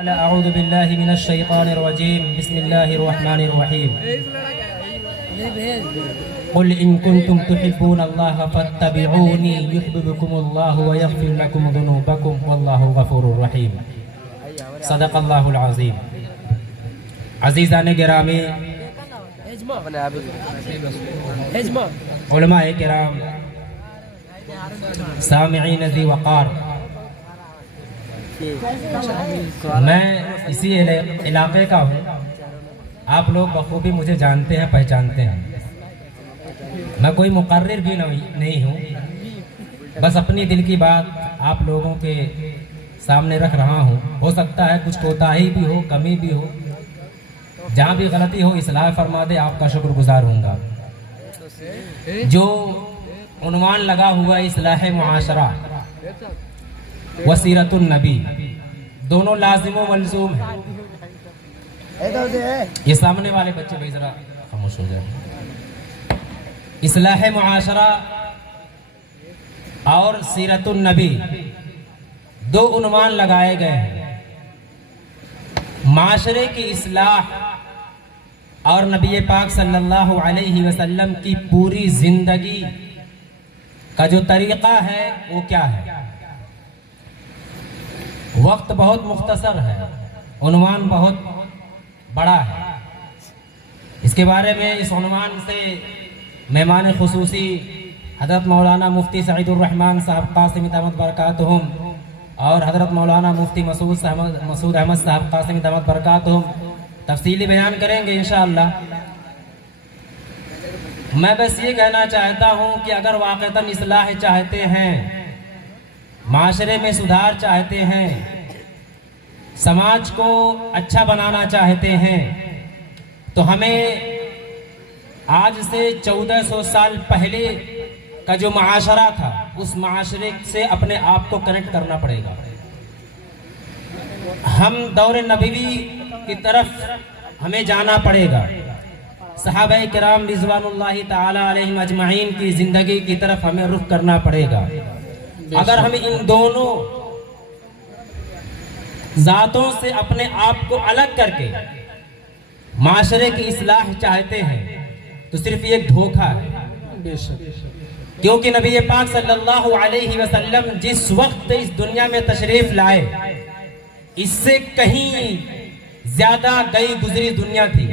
अऊज़ु बिल्लाहि मिनश शैतानिर रजीम बिस्मिल्लाहिर रहमानिर रहीम कुल इन कुंतुम तुहिब्बूनल्लाह फत्तबिऊनी युहिब्बुकुमुल्लाहु व यग़फिर लकुम ज़ुनूबकुम वल्लाहु गफूरुर रहीम। सदक़ल्लाहुल अज़ीम। अज़ीज़ान गिरामी, उलमाए किराम, सामिईन ज़ी वक़ार, मैं इसी इलाके का हूँ। आप लोग बखूबी मुझे जानते हैं, पहचानते हैं। मैं कोई मुकर्रिर भी नहीं हूँ, बस अपनी दिल की बात आप लोगों के सामने रख रहा हूँ। हो सकता है कुछ कोताही भी हो, कमी भी हो, जहाँ भी गलती हो इस्लाह फरमा दे, आपका शुक्रगुजार हूँगा। जो उन्वान लगा हुआ इस्लाह मुआशरा व सीरतुन नबी, दोनों लाजिम व मलज़ूम है। ये सामने वाले बच्चे भाई जरा खामोश हो जाए। इस्लाह मुआशरा और सीरतुन नबी दो उन्वान लगाए गए हैं। माशरे की इस्लाह और नबी पाक सल्लल्लाहु अलैहि वसल्लम की पूरी जिंदगी का जो तरीका है वो क्या है। वक्त बहुत मुख्तसर है, उन्वान बहुत बड़ा है। इसके बारे में इस उन्वान से मेहमान खुसूसी हज़रत मौलाना मुफ्ती सईदुर रहमान साहब कासिमी दामत बरकातुहुम और हज़रत मौलाना मुफ्ती मसूद अहमद साहब कासिमी दामत बरकातुहुम तफसीली बयान करेंगे इंशाअल्लाह। मैं बस ये कहना चाहता हूँ कि अगर वाक़तन इस्लाह चाहते हैं, माशरे में सुधार चाहते हैं, समाज को अच्छा बनाना चाहते हैं, तो हमें आज से 1400 साल पहले का जो माशरा था उस माशरे से अपने आप को कनेक्ट करना पड़ेगा। हम दौर नबवी की तरफ हमें जाना पड़ेगा। सहाबाए किराम रिज़वानुल्लाहि ताला अलैहिम अजमाइन की जिंदगी की तरफ हमें रुख करना पड़ेगा। अगर हम इन दोनों जातों से अपने आप को अलग करके माशरे की इस्लाह चाहते हैं तो सिर्फ ये धोखा है। क्योंकि नबी पाक सल्लल्लाहु अलैहि वसल्लम जिस वक्त इस दुनिया में तशरीफ लाए, इससे कहीं ज्यादा गई गुजरी दुनिया थी।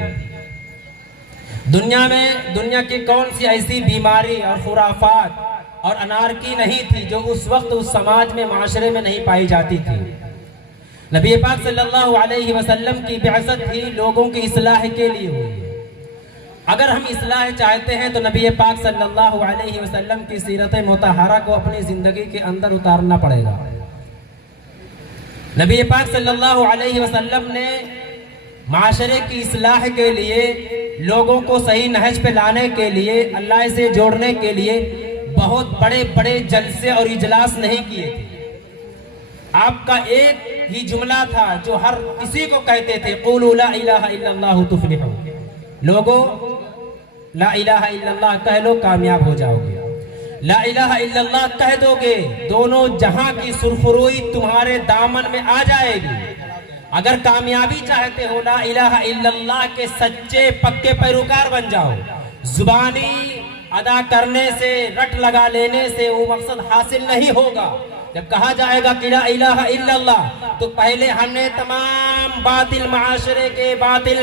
दुनिया की कौन सी ऐसी बीमारी और खुराफात और अनारकी नहीं थी जो उस वक्त उस समाज में, माशरे में नहीं पाई जाती थी। नबी पाक सल्लल्लाहु अलैहि वसल्लम की बिअसत ही लोगों की इस्लाह के लिए हुई। अगर हम इस्लाह चाहते हैं तो नबी पाक सल्लल्लाहु अलैहि वसल्लम की सीरत मुतहरा को अपनी जिंदगी के अंदर उतारना पड़ेगा। नबी पाक सल्लल्लाहु अलैहि वसल्लम ने माशरे की इस्लाह के लिए, लोगों को सही नहज पे लाने के लिए, अल्लाह से जोड़ने के लिए बहुत बड़े बड़े जलसे और इजलास नहीं किए थे। आपका एक ही जुमला था जो हर किसी को कहते थे, क़ूलू ला इलाहा इल्लल्लाहु तुफ़्लिहू। लोगों, ला इलाहा इल्लल्लाह कह लो, कामयाब हो जाओगे। ला इलाहा इल्लल्लाह कह दोगे, दोनों जहां की सुरखरुई तुम्हारे दामन में आ जाएगी। अगर कामयाबी चाहते हो, ला इलाहा इल्लल्लाह के सच्चे पक्के पैरोकार बन जाओ। जुबानी अदा करने से, रट लगा लेने से वो मकसद हासिल नहीं होगा। जब कहा जाएगा कि ला इलाहा इल्लल्लाह, तो पहले हमने तमाम बातिल माशरे के, बातिल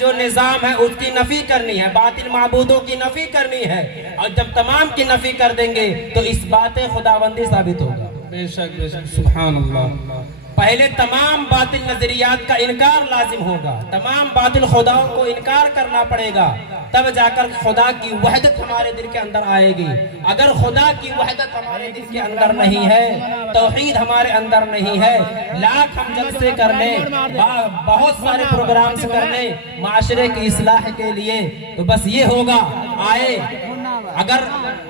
जो निज़ाम है उसकी नफी करनी है, बातिल माबूदों की नफी करनी है। और जब तमाम की नफी कर देंगे तो इस बातें खुदाबंदी साबित होगा। बेशक बेशक, सुभान अल्लाह। पहले तमाम बातिल नजरियात का इनकार लाजिम होगा, तमाम बातिल खुदाओं को इनकार करना पड़ेगा, तब जाकर खुदा की वहदत हमारे दिल के अंदर आएगी। अगर खुदा की वहदत हमारे दिल के अंदर नहीं है, तौहीद हमारे अंदर नहीं है, लाख हम जलसे कर लें, बहुत सारे प्रोग्राम्स कर लें माशरे की इस्लाह के लिए, तो बस ये होगा, आए अगर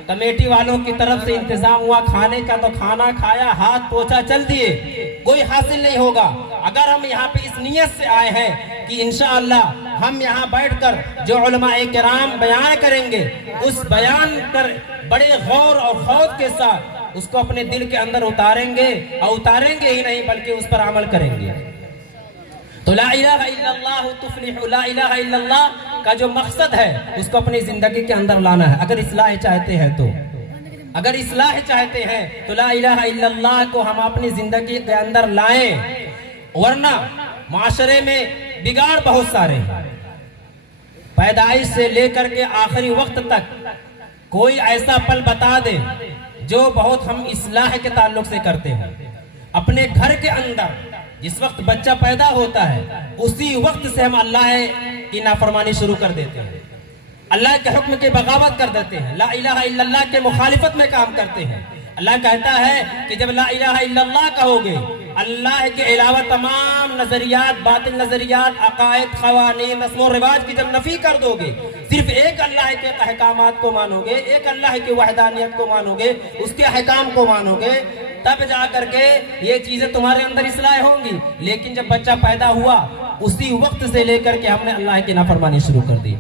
कमेटी वालों की तरफ से इंतजाम हुआ खाने का तो खाना खाया, हाथ पोछा, चल दिए, कोई हासिल नहीं होगा। अगर हम यहाँ पे इस नियत से आए हैं कि इंशाअल्लाह हम यहाँ बैठकर जो उलमाए किराम बयान करेंगे, उस बयान पर बड़े गौर और खौफ के साथ उसको अपने दिल के अंदर उतारेंगे, और उतारेंगे ही नहीं बल्कि उस पर अमल करेंगे। तो ला इलाहा इल्लल्लाह तुफ्लिहु, ला इलाहा इल्लल्लाह का जो मकसद है उसको अपनी जिंदगी के अंदर लाना है। अगर इस्लाह चाहते हैं तो, अगर इस्लाह चाहते हैं तो ला इलाहा इल्लल्लाह को हम अपनी जिंदगी के अंदर लाएं, वरना माशरे में बिगाड़ बहुत सारे हैं। पैदाइश से लेकर के आखिरी वक्त तक कोई ऐसा पल बता दे जो बहुत हम इस्लाह के ताल्लुक से करते हैं। अपने घर के अंदर जिस वक्त बच्चा पैदा होता है उसी वक्त से हम अल्लाह की नाफरमानी शुरू कर देते हैं, अल्लाह के हुक्म की बगावत कर देते हैं, ला इलाहा इल्लल्लाह के मुखालिफत में काम करते हैं। अल्लाह कहता है कि जब ला इलाहा इल्लल्लाह कहोगे, अल्लाह के अलावा तमाम नजरियात, बातिल नजरियात, अकायद, क़वानीन, रस्म और रिवाज की जब नफी कर दोगे, सिर्फ एक अल्लाह के अहकामात को मानोगे, एक अल्लाह की वहदानियत को मानोगे, उसके अहकाम को मानोगे, तब जा करके ये चीजें तुम्हारे अंदर इस्लाह होंगी। लेकिन जब बच्चा पैदा हुआ उसी वक्त से लेकर के हमने अल्लाह की नाफरमानी शुरू कर दी।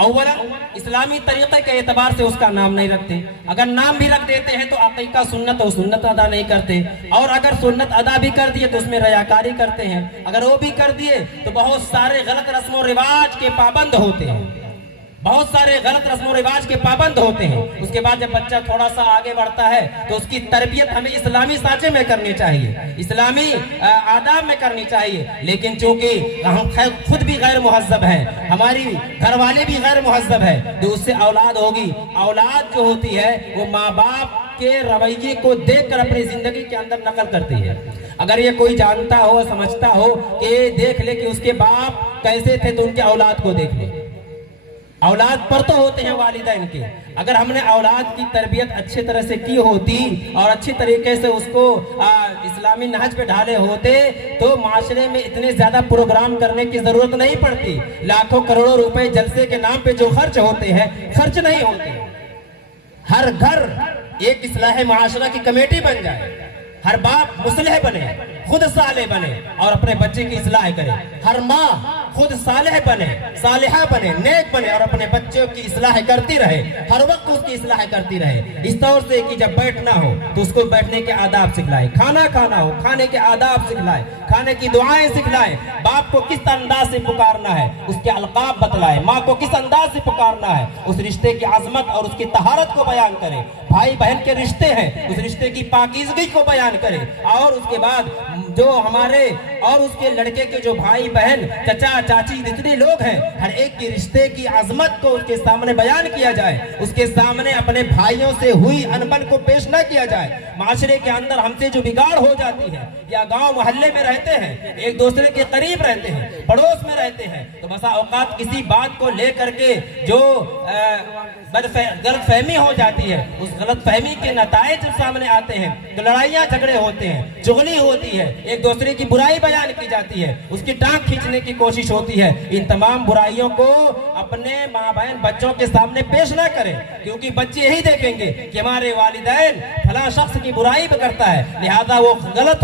अव्वलन इस्लामी तरीके के एतबार से उसका नाम नहीं रखते, अगर नाम भी रख देते हैं तो अकीका सुन्नत और सुन्नत अदा नहीं करते, और अगर सुन्नत अदा भी कर दिए तो उसमें रयाकारी करते हैं, अगर वो भी कर दिए तो बहुत सारे गलत रस्म और रिवाज के पाबंद होते हैं, बहुत सारे गलत रस्म और रिवाज के पाबंद होते हैं। उसके बाद जब बच्चा थोड़ा सा आगे बढ़ता है तो उसकी तरबियत हमें इस्लामी सांचे में करनी चाहिए, इस्लामी आदाब में करनी चाहिए। लेकिन चूंकि हम खुद भी गैर मुहज्जब हैं, हमारी घर वाले भी गैर मुहज्जब है, तो उससे औलाद होगी। औलाद जो होती है वो माँ बाप के रवैये को देखकर अपनी जिंदगी के अंदर नकल करती है। अगर ये कोई जानता हो, समझता हो कि देख ले कि उसके बाप कैसे थे, तो उनके औलाद को देख ले। औलाद पर तो होते हैं वालिदैन के, अगर हमने औलाद की तरबियत अच्छी तरह से की होती और अच्छी तरीके से उसको इस्लामी नहज पे ढाले होते तो माशरे में इतने ज्यादा प्रोग्राम करने की जरूरत नहीं पड़ती। लाखों करोड़ों रुपए जलसे के नाम पे जो खर्च होते हैं, खर्च नहीं होते। हर घर एक इस्लाह माशरा की कमेटी बन जाए, हर बाप मुसलह बने, खुद सालेह बने और अपने बच्चे की इस्लाह करे, हर माँ खुद सालेह बने, सालेहा बने, नेक बने और अपने बच्चों की इस्लाह करती रहे, हर वक्त उसकी इस्लाह करती रहे। इस तौर से कि जब बैठना हो तो उसको बैठने के आदाब सिखलाए, खाना खाना हो खाने के आदाब सिखलाए, खाने की दुआएं सिखलाए, बाप को किस अंदाज से पुकारना है उसके अलकाब बतलाए, माँ को किस अंदाज से पुकारना है, उस रिश्ते की आजमत और उसकी तहारत को बयान करे। भाई बहन के रिश्ते हैं, उस रिश्ते की पाकीज़गी को बयान करे। और उसके बाद जो हमारे और उसके लड़के के जो भाई बहन, चचा चाची जितने लोग हैं, हर एक के रिश्ते की आजमत को उसके सामने बयान किया जाए, उसके सामने अपने भाइयों से हुई अनबन को पेश न किया जाए। माशरे के अंदर हमसे जो बिगाड़ हो जाती है, या गांव मोहल्ले में रहते हैं, एक दूसरे के करीब रहते हैं, पड़ोस में रहते हैं, तो बसा औकात किसी बात को लेकर के जो गलत फहमी हो जाती है, उस गलत फहमी के नताइज जब सामने आते हैं तो लड़ाइयाँ झगड़े होते हैं, चुगली होती है, एक दूसरे की बुराई बयान की जाती है, उसकी टांग खींचने की कोशिश होती है। इन तमाम बुराइयों को अपने माँ बहन बच्चों के सामने पेश ना करें, क्योंकि बच्चे यही देखेंगे कि हमारे वालिदैन फला शख्स की बुराई करता है, लिहाजा वो गलत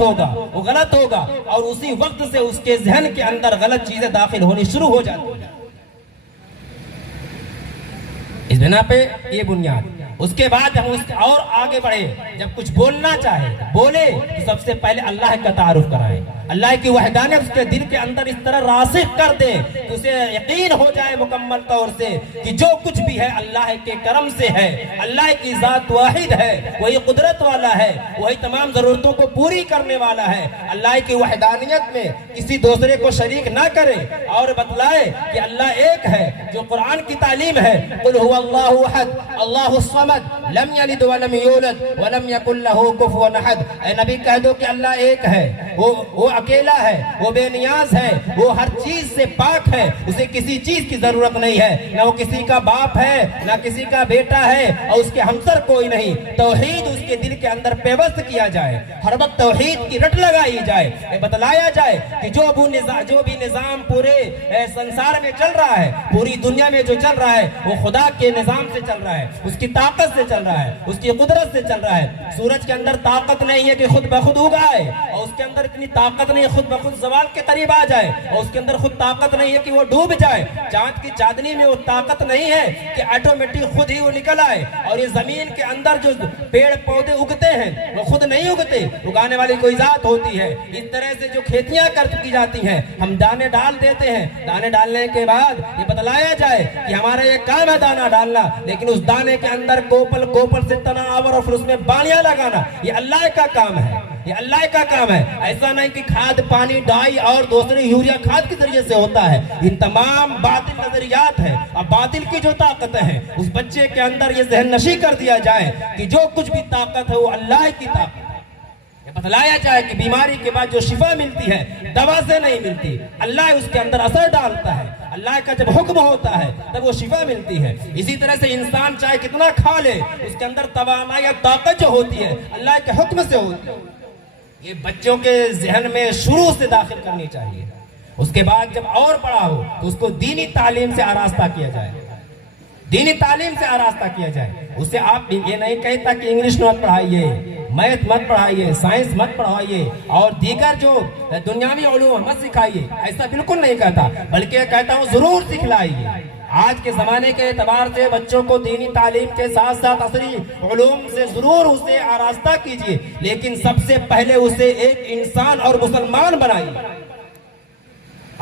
होगा और उसी वक्त से उसके जहन के अंदर गलत चीजें दाखिल होनी शुरू हो जाती है। इस बिना पे ये बुनियाद। उसके बाद हम उसके और आगे बढ़े, जब कुछ बोलना चाहे बोले तो सबसे पहले अल्लाह का तारुफ कराएं, अल्लाह की वहदानियत उसके दिल के अंदर इस तरह रासिख कर दे कि उसे यकीन हो जाए मुकम्मल तौर से कि जो कुछ भी है अल्लाह के करम से है, अल्लाह की जात वाहिद है, वही कुदरत वाला है, वही तमाम जरूरतों को पूरी करने वाला है। अल्लाह की वहदानियत में किसी दूसरे को शरीक ना करे और बतलाए कि अल्लाह एक है, जो कुरान की तालीम है, कुल हुवल्लाहु अहद अल्लाहु समद लम यलिद व लम यूलद व लम यकुल लहू कुफुवन अहद। ऐ नबी कह दो कि अल्लाह एक है, वो अकेला है, वो बेनियाज है, वो हर चीज से पाक है, उसे किसी चीज की जरूरत नहीं है, ना वो किसी का बाप है ना किसी का बेटा है और उसके हमसर कोई नहीं। तौहीद उसके दिल के अंदर पेवस्त किया जाए, हर वक्त तौहीद की रट लगाई जाए, बतलाया जाए कि जो भी निजाम पूरे संसार में चल रहा है, पूरी दुनिया में जो चल रहा है, वो खुदा के निजाम से चल रहा है, उसकी ताकत से चल रहा है, उसकी कुदरत से चल रहा है। सूरज के अंदर ताकत नहीं है कि खुद ब खुद उगाए, और उसके अंदर इतनी ताकत ताकत नहीं है खुद ब खुद जवाल के करीब आ जाए, और उसके अंदर खुद ताकत नहीं है कि वो डूब जाए। चांद की चांदनी में वो ताकत नहीं है कि ऑटोमेटिक खुद ही वो निकल आए। और ये जमीन के अंदर जो पेड़ पौधे उगते हैं वो खुद नहीं उगते, उगाने वाली कोई जात होती है। इस तरह से जो खेतियां की जाती हैं, हम दाने डाल देते हैं, दाने डालने के बाद ये बतलाया जाए कि हमारा ये काम है दाना डालना, लेकिन उस दाने के अंदर गोपल से तना आवर और फिर उसमें बालियां लगाना, ये अल्लाह का काम है, ये अल्लाह का काम है। ऐसा नहीं कि खाद पानी डाई और दूसरे यूरिया खाद के जरिए से होता है। इन तमाम बातिल नजरियात है और बातिल की जो ताकत है उस बच्चे के अंदर ये जहन नशी कर दिया जाए कि जो कुछ भी ताकत है वो अल्लाह की ताकत। बतलाया जाए कि बीमारी के बाद जो शिफा मिलती है दवा से नहीं मिलती, अल्लाह उसके अंदर असर डालता है, अल्लाह का जब हुक्म होता है तब वो शिफा मिलती है। इसी तरह से इंसान चाहे कितना खा ले, उसके अंदर तवाना या ताकत जो होती है अल्लाह के हुक्म से होती है। ये बच्चों के जहन में शुरू से दाखिल करनी चाहिए। उसके बाद जब और बड़ा हो तो उसको दीनी तालीम से आरास्ता किया जाए, दीनी तालीम से आरास्ता किया जाए। उससे आप ये नहीं कहता कि इंग्लिश मत पढ़ाइए, मैथ मत पढ़ाइए, साइंस मत पढ़ाइए और दीगर जो दुनियावी उलूम मत सिखाइए, ऐसा बिल्कुल नहीं कहता, बल्कि कहता हूँ जरूर सिखलाइए। आज के जमाने के एतबार से बच्चों को दीनी तालीम के साथ साथ असरी उलूम से जरूर उसे आरास्ता कीजिए, लेकिन सबसे पहले उसे एक इंसान और मुसलमान बनाइए।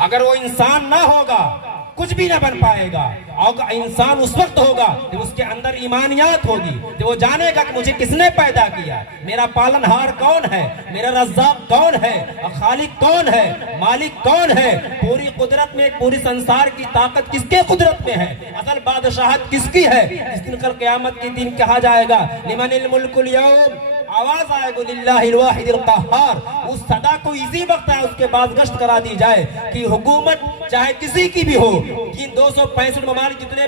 अगर वो इंसान ना होगा कुछ भी ना बन पाएगा, और इंसान उस वक्त होगा जब उसके अंदर ईमानियात होगी, जब वो जानेगा कि मुझे किसने पैदा किया, मेरा पालनहार कौन है, मेरा रज़्ज़ाक़ कौन है, और खालिक कौन है, मालिक कौन है। पूरी कुदरत में, पूरी संसार की ताकत किसके कुदरत में है, असल बादशाहत किसकी है। जिस दिन कल क़यामत के दिन कहा जाएगा लिमनिल मुल्कुल यौम, आवाज आएगा लिल्लाहिल वाहिदिल क़हार, उस सदा को इसी वक्त है उसके बाद गश्त करा दी जाए कि हुकूमत चाहे किसी की भी हो, कि 265 ममालिक जितने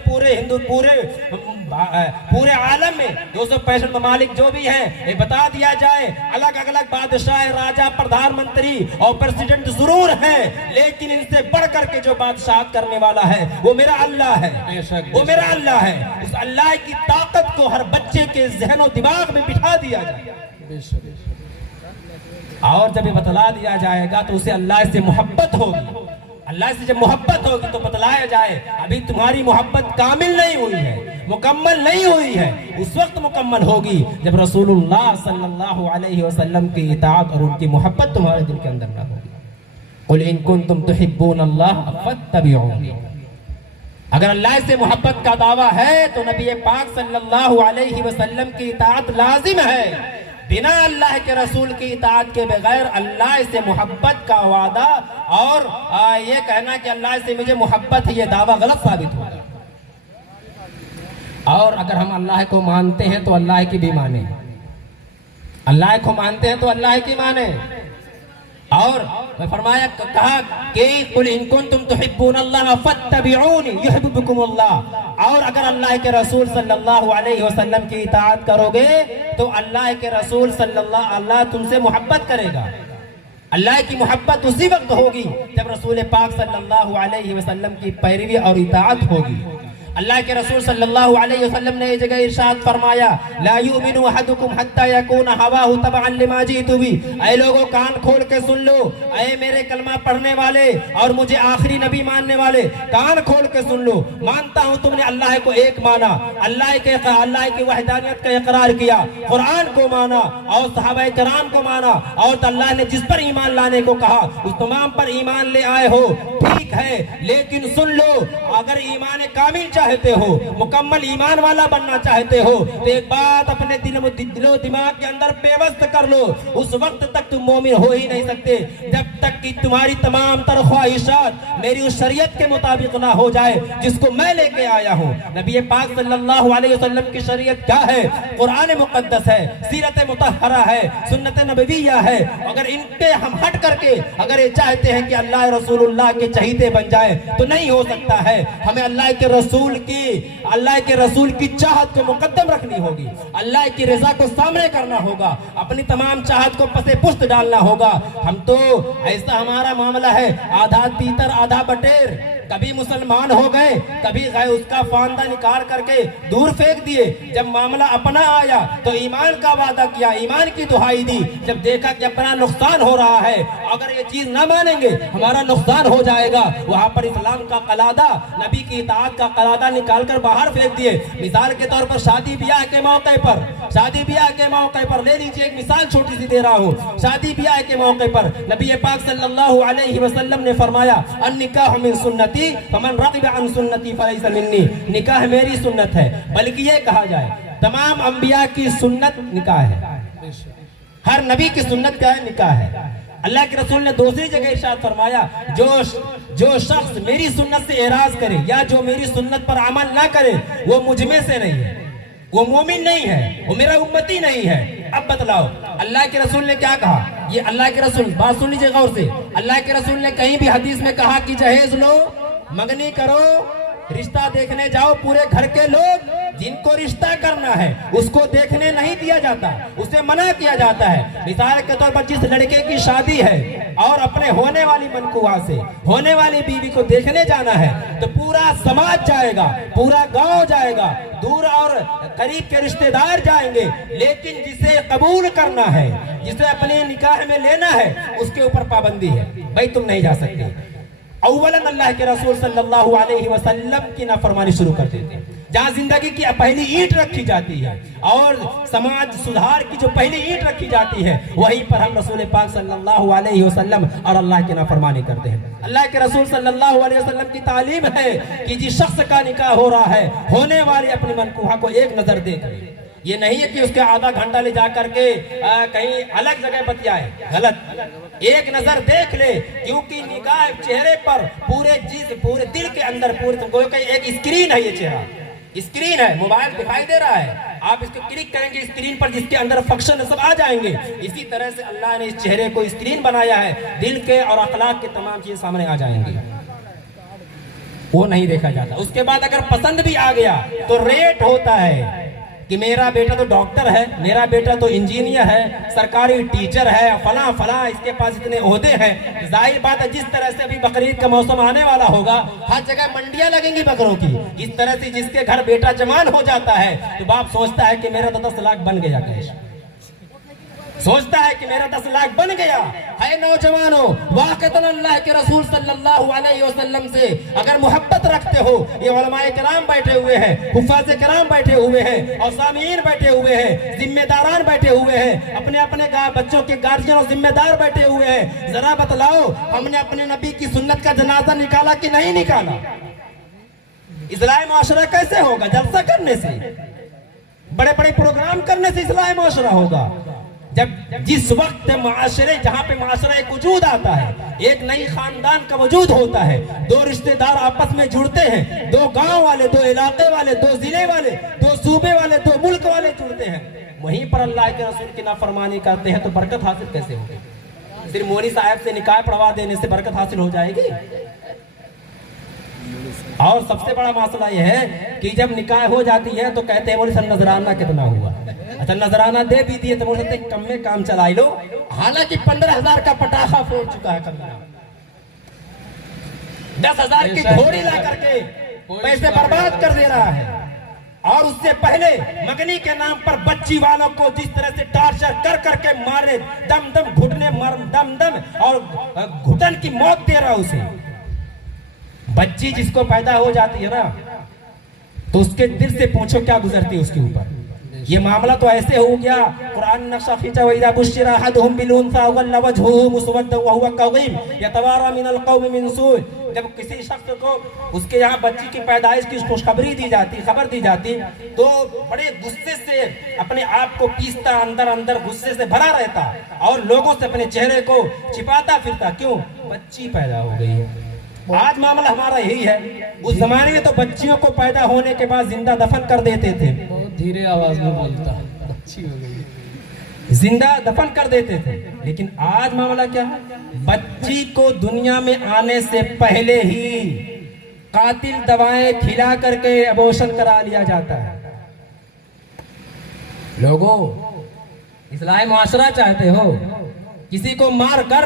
पूरे आलम में 265 ममालिक जो भी हैं, ये बता दिया जाए अलग अलग बादशाह, राजा, प्रधानमंत्री और प्रेसिडेंट जरूर हैं, लेकिन इनसे बढ़ करके जो बादशाह करने वाला है वो मेरा अल्लाह है, वो मेरा अल्लाह है। उस अल्लाह की ताकत को हर बच्चे के जहन और दिमाग में बिठा दिया जाए, और जब ये बतला दिया जाएगा तो उसे अल्लाह से मोहब्बत होगी। अल्लाह से जब मोहब्बत होगी तो बतलाया जाए अभी तुम्हारी मोहब्बत कामिल नहीं हुई है, मुकम्मल नहीं हुई है, उस वक्त मुकम्मल होगी जब रसूलुल्लाह सल्लल्लाहु अलैहि वसल्लम की इताअत और उनकी मोहब्बत तुम्हारे दिल के अंदर ना होगी। कुल इन कुंतुम तुहिब्बूनल्लाह फत्तबिऊनी, अगर अल्लाह से मोहब्बत का दावा है तो नबी पाक सल्लल्लाहु अलैहि वसल्लम की इताअत लाजिम है। बिना अल्लाह के रसूल की इताअत के बगैर अल्लाह से मोहब्बत का वादा और ये कहना कि अल्लाह से मुझे मोहब्बत है, ये दावा गलत साबित होगा। और अगर हम अल्लाह को मानते हैं तो अल्लाह की भी माने, अल्लाह को मानते हैं तो अल्लाह की माने। और मैं फरमाया कहा कि कुल इन कुंतुम तुहिब्बूनल्लाह फत्तबिऊनी युहिब्बुकुमुल्लाह, और अगर अल्लाह के रसूल सल्लल्लाहु अलैहि वसल्लम की इताअत करोगे तो अल्लाह के रसूल अल्लाह तुमसे मोहब्बत करेगा। अल्लाह की मोहब्बत उसी वक्त होगी जब रसूल पाक सल्लल्लाहु अलैहि वसल्लम की पैरवी और इताअत होगी। अल्लाह के रसूल सल्लल्लाहु अलैहि वसल्लम ने एक जगह इरशाद फरमाया ला युमिनु अहदुकुम हत्ता यकून हवाहु तबअन लिमा जीतु बि, ऐ लोगों कान खोल के सुन लो, ऐ मेरे कलमा पढ़ने वाले और मुझे आखिरी नबी मानने वाले, कान खोल के सुन लो। मानता हूँ तुमने अल्लाह को एक माना, अल्लाह की वहदानियत का इकरार किया, कुरान को माना और सहाबा किराम को माना, और अल्लाह ने जिस पर ईमान लाने को कहा उस तमाम पर ईमान ले आए हो, ठीक है, लेकिन सुन लो अगर ईमान कामिल चाहते हो, मुकम्मल ईमान वाला बनना चाहते हो तो एक बात अपने दिलो दिमाग के अंदर पेवस्त कर लो, उस वक्त तक तुम मोमिन हो ही नहीं सकते जब तक कि तुम्हारी तमाम तर ख्वाहिशात मेरी उस शरीयत के मुताबिक ना हो जाए जिसको मैं लेके आया हूँ। नबी पाक सल्लल्लाहु अलैहि वसल्लम की शरीयत क्या है? कुरान मुकद्दस है, सीरत मुतहरा है, सुन्नत नबविया है। अगर इनके हम हट करके अगर ये चाहते हैं कि अल्लाह रसूलुल्लाह के चहीते बन जाए तो नहीं हो सकता है। हमें अल्लाह के रसूल की, अल्लाह के रसूल की चाहत को मुकद्दम रखनी होगी, अल्लाह की रजा को सामने करना होगा, अपनी तमाम चाहत को पसे पुस्त डालना होगा। हम तो ऐसा हमारा मामला है, आधा तीतर आधा बटेर, कभी मुसलमान हो गए, कभी गए उसका फांदा निकाल करके दूर फेंक दिए। जब मामला अपना आया तो ईमान का वादा किया, ईमान की दुहाई दी। जब देखा कि अपना नुकसान हो रहा है, अगर ये चीज ना मानेंगे हमारा नुकसान हो जाएगा, वहां पर इस्लाम का कलादा, नबी की इताअत का कलादा निकाल कर बाहर फेंक दिए। मिसाल के तौर पर शादी ब्याह के मौके पर, शादी ब्याह के मौके पर ले लीजिए, एक मिसाल छोटी सी दे रहा हूँ। शादी ब्याह के मौके पर नबी पाक सल्लल्लाहु अलैहि वसल्लम ने फरमाया, अन्निकाहु मिन सुन्नती फमन रग़िबा अन सुन्नती फलैसा मिन्नी। निकाह मेरी सुन्नत है, बल्कि ये कहा जाए तमाम अंबिया की सुन्नत निकाह है, हर नबी की सुन्नत क्या है? निकाह है। अल्लाह के रसूल ने दूसरी जगह इरशाद फरमाया, जो शख्स मेरी सुन्नत से एराज करे या जो मेरी सुन्नत पर अमल ना करे वो मुझ में से नहीं है, वो मोमिन नहीं है, वो मेरा उम्मती नहीं है। अब बतलाओ अल्लाह के रसूल ने क्या कहा? ये अल्लाह के रसूल, बात सुन लीजिए गौर से, अल्लाह के रसूल ने कहीं भी हदीस में कहा कि जहेज लो, मंगनी करो, रिश्ता देखने जाओ, पूरे घर के लोग जिनको रिश्ता करना है उसको देखने नहीं दिया जाता, उसे मना किया जाता है। मिसाल के तौर पर जिस लड़के की शादी है और अपने होने वाली मनकुआ से होने वाली बीवी को देखने जाना है तो पूरा समाज जाएगा, पूरा गांव जाएगा, दूर और करीब के रिश्तेदार जाएंगे, लेकिन जिसे कबूल करना है, जिसे अपने निकाह में लेना है, उसके ऊपर पाबंदी है, भाई तुम नहीं जा सकते। अव्वलन अल्लाह के रसूल सल्लल्लाहु अलैहि वसल्लम की नाफरमानी शुरू कर देते हैं। जहाँ जिंदगी की पहली ईंट रखी जाती है और समाज सुधार की जो पहली ईंट रखी जाती है, वहीं पर हम रसूल पाक सल्लल्लाहु अलैहि वसल्लम और अल्लाह की नाफरमानी करते हैं। अल्लाह के रसूल सल्लल्लाहु अलैहि वसल्लम की तालीम है कि जिस शख्स का निकाह हो रहा है, होने वाली अपनी मनकुहा को एक नजर देख ले। ये नहीं है कि उसके आधा घंटा ले जा करके कहीं अलग जगह बतियाए, गलत। एक नजर देख ले, क्योंकि निगाह चेहरे पर पूरे दिल के अंदर पूरे एक स्क्रीन है, ये चेहरा स्क्रीन है, मोबाइल दिखाई दे रहा है, आप इसको क्लिक करेंगे स्क्रीन पर, जिसके अंदर फंक्शन सब आ जाएंगे। इसी तरह से अल्लाह ने इस चेहरे को स्क्रीन बनाया है, दिल के और अखलाक के तमाम चीजें सामने आ जाएंगी, वो नहीं देखा जाता। उसके बाद अगर पसंद भी आ गया तो रेट होता है कि मेरा बेटा तो डॉक्टर है, मेरा बेटा तो इंजीनियर है, सरकारी टीचर है, फला फला, इसके पास इतने ओहदे हैं। जाहिर बात है, जिस तरह से अभी बकरीद का मौसम आने वाला होगा, हर जगह मंडियां लगेंगी बकरों की। इस तरह से जिसके घर बेटा जवान हो जाता है तो बाप सोचता है कि मेरा तो 10 लाख बन गया, कैश सोचता है कि मेरा 10 लाख बन गया है। नौजवानों, वाक़तन अल्लाह के रसूल सल्लल्लाहु अलैहि वसल्लम से अगर मोहब्बत रखते हो, ये उलमाए किराम बैठे हुए हैं, हुफ़ाज़े किराम बैठे हुए हैं, और सामीन बैठे हुए हैं, जिम्मेदारान बैठे हुए हैं, अपने अपने बच्चों के गार्जियन और जिम्मेदार बैठे हुए हैं, जरा बतलाओ हमने अपने नबी की सुन्नत का जनाजा निकाला कि नहीं निकाला? इस्लाही माशरा कैसे होगा? जलसा करने से, बड़े बड़े प्रोग्राम करने से इस्लाही माशरा होगा? जब जिस वक्त माशरे, जहाँ पे माशरा एक वजूद आता है, एक नई खानदान का वजूद होता है, दो रिश्तेदार आपस में जुड़ते हैं, दो गांव वाले, दो इलाके वाले, दो जिले वाले, दो सूबे वाले, दो मुल्क वाले जुड़ते हैं, वहीं पर अल्लाह के रसूल की नाफरमानी करते हैं तो बरकत हासिल कैसे होगी? सिर्फ मौलवी साहब से निकाह पढ़वा देने से बरकत हासिल हो जाएगी? और सबसे बड़ा मसला यह है कि जब निकाह हो जाती है तो कहते हैं बोले नजराना कितना हुआ? अच्छा, नजराना दे भी दिए तो बोलते कम में काम चला लो, हालांकि 15,000 का पटाखा फोड़ चुका है कमीना, 10,000 की घोड़ी ला करके पैसे बर्बाद कर दे रहा है। और उससे पहले मगनी के नाम पर बच्ची वालों को जिस तरह से टॉर्चर कर करके मारे, दम दम घुटने मर, दम दम और घुटन की मौत दे रहा उसे। बच्ची जिसको पैदा हो जाती है ना, तो उसके दिल से पूछो क्या गुजरती है उसके ऊपर। ये मामला तो ऐसे हो गया, कुरान नक्शा खींचा, वइज़ा बुश्शिरा अहदुहुम बिल उन्सा वल्ला वजहुहु मुस्वद्दन व हुवा कज़ीम यतवारा मिनल कौमि मिन सूअ। जब किसी शख्स को उसके यहाँ बच्ची की पैदाइश की खुशखबरी दी जाती, खबर दी जाती, तो बड़े गुस्से से अपने आप को पीसता, अंदर अंदर गुस्से से भरा रहता और लोगों से अपने चेहरे को छिपाता फिरता। क्यों? बच्ची पैदा हो गई है। आज मामला हमारा यही है। उस जमाने में तो बच्चियों को पैदा होने के बाद जिंदा दफन कर देते थे, बहुत धीरे आवाज में बोलता, बच्ची हो गई, जिंदा दफन कर देते थे। लेकिन आज मामला क्या है? बच्ची को दुनिया में आने से पहले ही कातिल दवाएं खिला करके अबॉर्शन करा लिया जाता है। लोगों, इस्लाह माशरा चाहते हो? किसी को मार कर,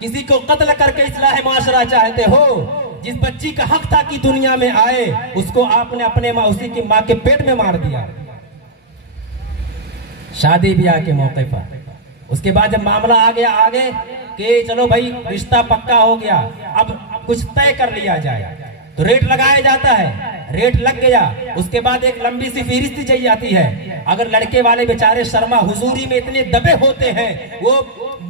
किसी को कत्ल करके इस्लाह माशरा चाहते हो? जिस बच्ची का हक था कि दुनिया में आए, उसको आपने अपने माँ, उसी की माँ के पेट में मार दिया शादी ब्याह के मौके पर। उसके बाद जब मामला आ गया आगे कि चलो भाई रिश्ता पक्का हो गया, अब कुछ तय कर लिया जाए, तो रेट लगाया जाता है। रेट लग गया, उसके बाद एक लंबी सी फहरिस्त दी जाती है। अगर लड़के वाले बेचारे शर्मा हुजूरी में इतने दबे होते हैं, वो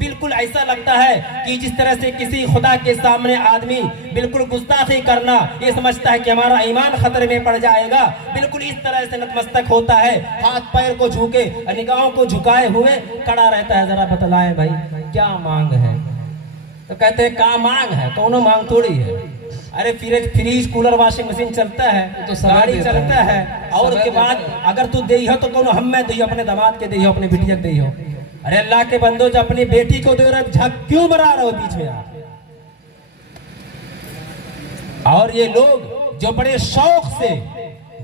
बिल्कुल ऐसा लगता है कि जिस तरह से किसी खुदा के सामने आदमी बिल्कुल गुस्ताखी करना, ये समझता है कि हमारा ईमान खतरे में पड़ जाएगा, बिल्कुल इस तरह से नतमस्तक होता है, हाथ पैर को झुके, निगाहों को झुकाए हुए खड़ा रहता है। जरा बतलाएं भाई क्या मांग है? तो कहते हैं का मांग है, कौनो मांग थोड़ी है। अरे फ्रिज कूलर वॉशिंग मशीन चलता है, तो गाड़ी चलता है, और उसके बाद अगर तू दे हो तो कौन हम में दे, अपने दामाद के दे, अपने बिटिया के दे। अरे अल्लाह के बंदो, जब अपनी बेटी को दे रहे झक क्यों मरा रहे हो बीच में आप? और ये लोग जो बड़े शौक से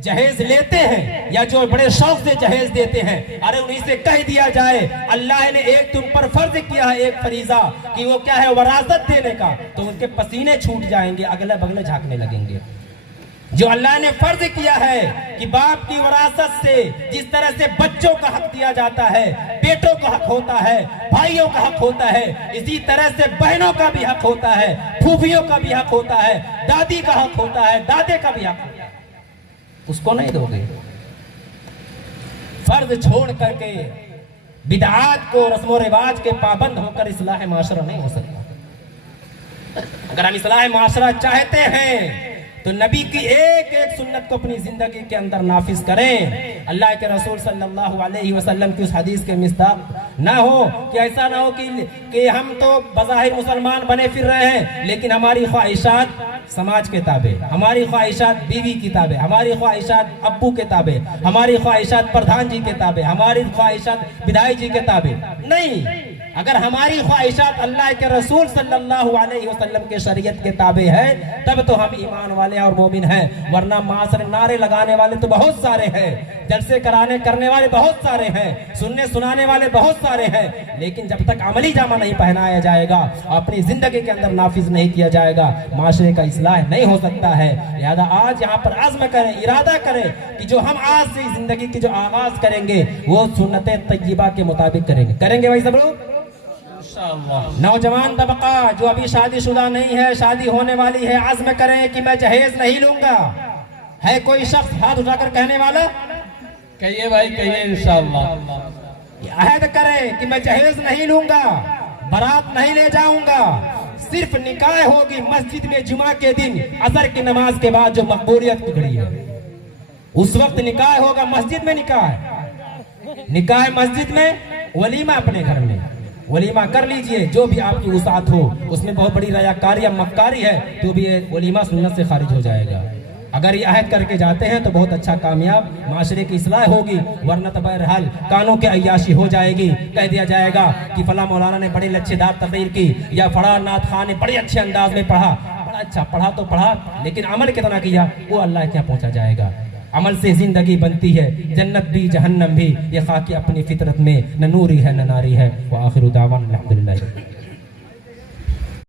जहेज लेते हैं या जो बड़े शौक से जहेज देते हैं, अरे उन्हीं से कह दिया जाए अल्लाह ने एक तुम पर फर्ज किया है, एक फरीजा कि वो क्या है, वरासत देने का, तो उनके पसीने छूट जाएंगे, अगले बगले झांकने लगेंगे। जो अल्लाह ने फर्ज किया है कि बाप की वरासत से जिस तरह से बच्चों का हक दिया जाता है, बेटों का हक होता है, भाइयों का हक होता है, इसी तरह से बहनों का भी हक होता है, फूफियों का भी हक होता है, दादी का हक होता है, दादे का भी हक होता है। उसको नहीं दोगे? फर्ज छोड़ करके बिदआत को, रस्मो रिवाज के पाबंद होकर इस्लाह माशरा नहीं हो सकता। अगर हम इस्लाह माशरा चाहते हैं तो नबी की एक एक सुन्नत को अपनी जिंदगी के अंदर नाफिज करें। अल्लाह के रसूल सल्लल्लाहु अलैहि वसल्लम की उस हदीस के मिस्दाक ना हो कि ऐसा ना हो कि हम तो बज़ाहिर मुसलमान बने फिर रहे हैं, लेकिन हमारी ख्वाहिशात समाज के ताबे, हमारी ख्वाहिशात बीवी की ताबे, हमारी ख्वाहिशात अब्बू के ताबे, हमारी ख्वाहिशात प्रधान जी के ताबे, हमारी ख्वाहिशात विधायक जी के ताबे नहीं। अगर हमारी ख्वाहिशात अल्लाह के रसूल सल्लल्लाहु अलैहि वसल्लम के शरीयत के ताबे है, तब तो हम ईमान वाले और मोमिन हैं। वरना मासर नारे लगाने वाले तो बहुत सारे हैं, जलसे करने वाले बहुत सारे हैं, सुनने सुनाने वाले बहुत सारे हैं, लेकिन जब तक अमली जामा नहीं पहनाया जाएगा, अपनी जिंदगी के अंदर नाफिज नहीं किया जाएगा, माशरे का इस्लाह नहीं हो सकता है। लिहाजा आज यहाँ पर आज़्म करें, इरादा करें कि जो हम आज से जिंदगी की जो आगाज करेंगे वो सुन्नते तय्यबा के मुताबिक करेंगे भाई सब लोग। नौजवान तबका जो अभी शादीशुदा नहीं है, शादी होने वाली है, आज़्म करें कि मैं जहेज नहीं लूंगा। है कोई शख्स हाथ उठाकर कहने वाला? कहिए भाई, कहिए इंशाअल्लाह। अहद करें कि मैं जहेज नहीं लूंगा, बारात नहीं ले जाऊंगा, सिर्फ निकाह होगी मस्जिद में जुमा के दिन असर की नमाज के बाद जो मकबूलियत की घड़ी है, उस वक्त निकाह होगा। मस्जिद में निकाह मस्जिद में, वलीमा अपने घर में वलीमा कर लीजिए, जो भी आपकी वसात हो। उसमें बहुत बड़ी रयाकारी या मक्कारी है तो भी ये वलीमा सुन्नत से खारिज हो जाएगा। अगर ये अहद करके जाते हैं तो बहुत अच्छा कामयाब माशरे की इस्लाह होगी, वरना तो बहरहाल कानों के अय्याशी हो जाएगी। कह दिया जाएगा कि फला मौलाना ने बड़ी लच्छेदार तकरीर की, या फला नाथ खान ने बड़े अच्छे अंदाज में पढ़ा। बड़ा अच्छा पढ़ा तो पढ़ा, लेकिन अमल कितना किया वो अल्लाह क्या पहुंचा जाएगा। अमल से जिंदगी बनती है, जन्नत भी जहन्नम भी। ये खाकी अपनी फितरत में न नूरी है न नारी है। व आखिरु दावाना अल्हम्दुलिल्लाह।